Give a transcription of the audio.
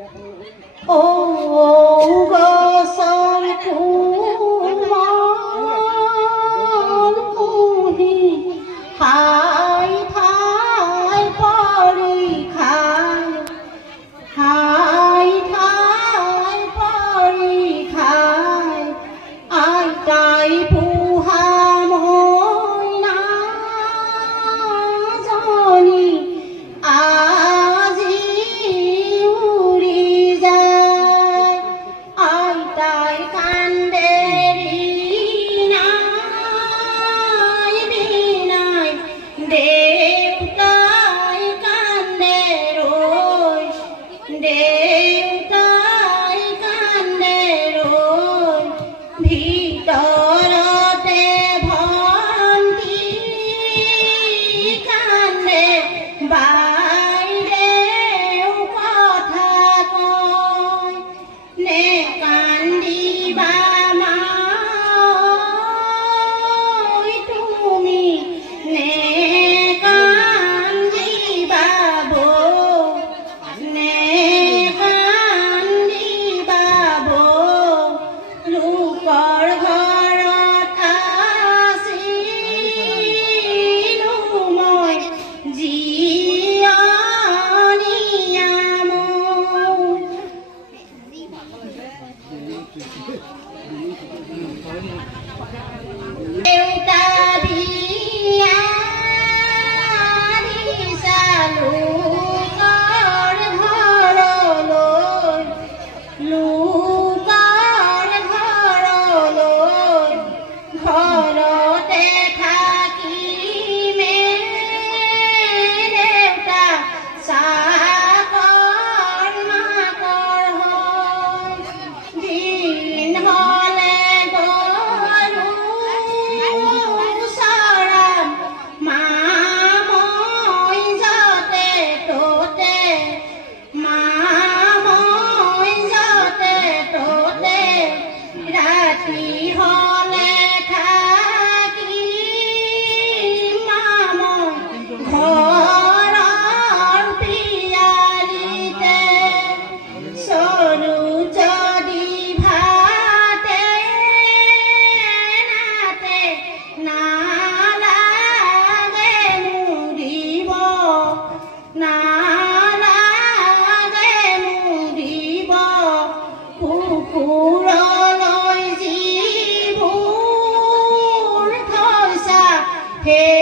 Oh. oh day. Eu রাত্রি হলে থাকি মামন ঘর পিয়ালিতে। সরু যদি ভাতে নাতে না লাগে মুড়িব না Hey.